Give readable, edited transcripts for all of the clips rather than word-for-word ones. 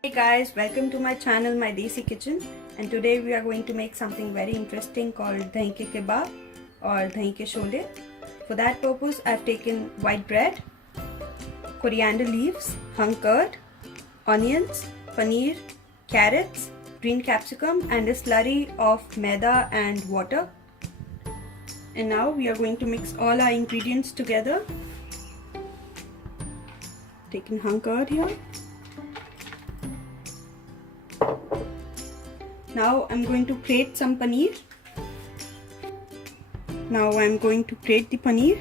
Hey guys, welcome to my channel, my Desi Kitchen, and today we are going to make something very interesting called Dahi Kebab or Dahi Sholay. For that purpose, I've taken white bread, coriander leaves, hung curd, onions, paneer, carrots, green capsicum and a slurry of maida and water. And now we are going to mix all our ingredients together. Taking hung curd here. Now I'm going to grate some paneer. Now I'm going to grate the paneer.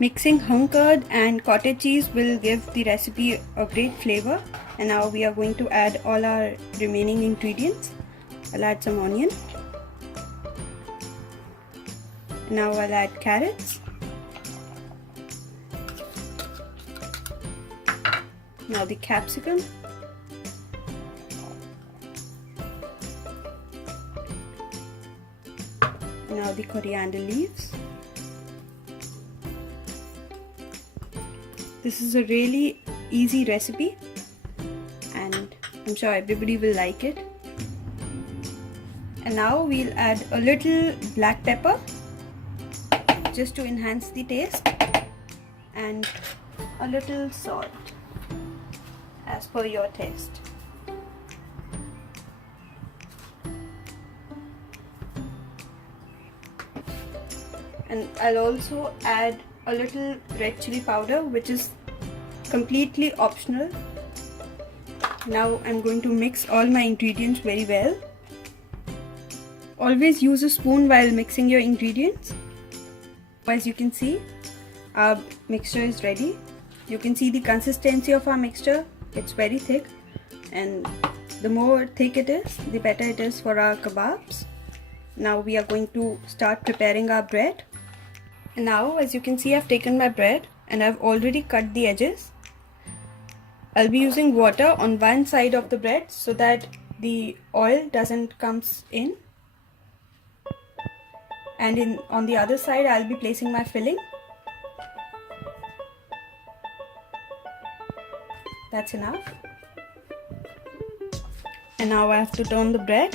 Mixing hung curd and cottage cheese will give the recipe a great flavor. And now we are going to add all our remaining ingredients. I'll add some onion. Now I'll add carrots. Now the capsicum. Now the coriander leaves. This is a really easy recipe and I'm sure everybody will like it. And now we'll add a little black pepper just to enhance the taste and a little salt as per your taste. And I'll also add a little red chili powder, which is completely optional. Now I'm going to mix all my ingredients very well. Always use a spoon while mixing your ingredients. As you can see, our mixture is ready. You can see the consistency of our mixture. It's very thick, and the more thick it is, the better it is for our kebabs. Now we are going to start preparing our bread. And now, as you can see, I've taken my bread and I've already cut the edges. I'll be using water on one side of the bread so that the oil doesn't comes in. And on the other side, I'll be placing my filling. That's enough. And now I have to turn the bread,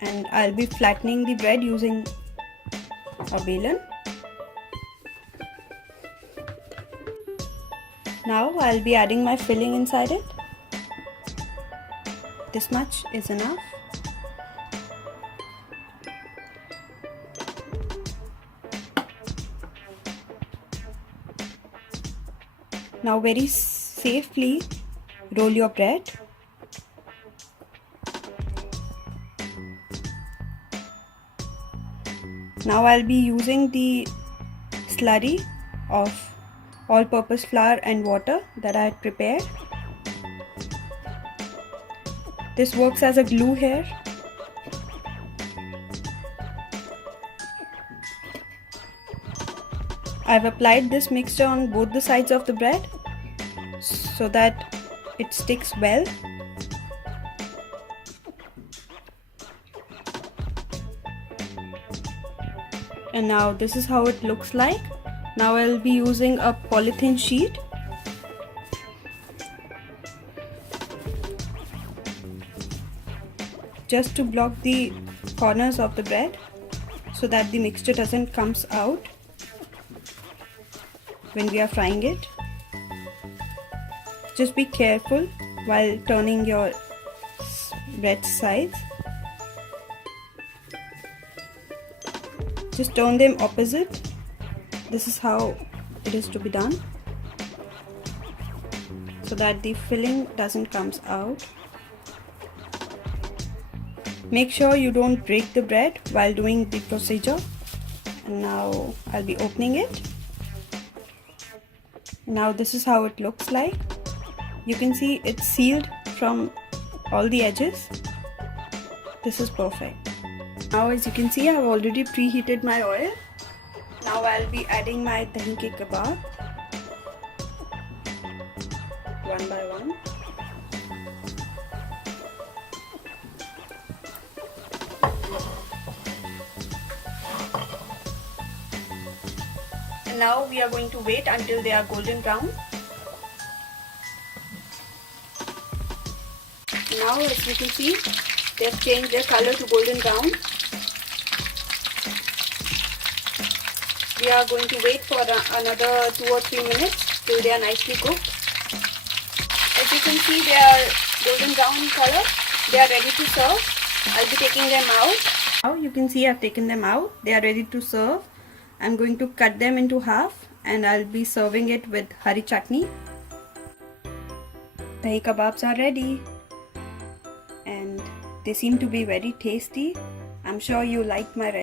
and I'll be flattening the bread using a balan. Now I'll be adding my filling inside it. This much is enough. Now very safely roll your bread. Now I'll be using the slurry of all-purpose flour and water that I had prepared. This works as a glue here. I've applied this mixture on both the sides of the bread so that it sticks well. And now this is how it looks like. Now I'll be using a polythene sheet. Just to block the corners of the bread so that the mixture doesn't comes out when we are frying it. Just be careful while turning your bread sides. Just turn them opposite. This is how it is to be done, so that the filling doesn't comes out. Make sure you don't break the bread while doing the procedure. And now I'll be opening it. Now this is how it looks like. You can see it's sealed from all the edges. This is perfect. Now as you can see, I've already preheated my oil. Now I'll be adding my Dahi Kebab one by one. And now we are going to wait until they are golden brown. Now as you can see, they have changed their color to golden brown. We are going to wait for another 2 or 3 minutes till they are nicely cooked. As you can see, they are golden brown in color. They are ready to serve. I'll be taking them out. Now you can see I've taken them out. They are ready to serve. I'm going to cut them into half and I'll be serving it with hari chutney. Dahi kebabs are ready and they seem to be very tasty. I'm sure you liked my recipe.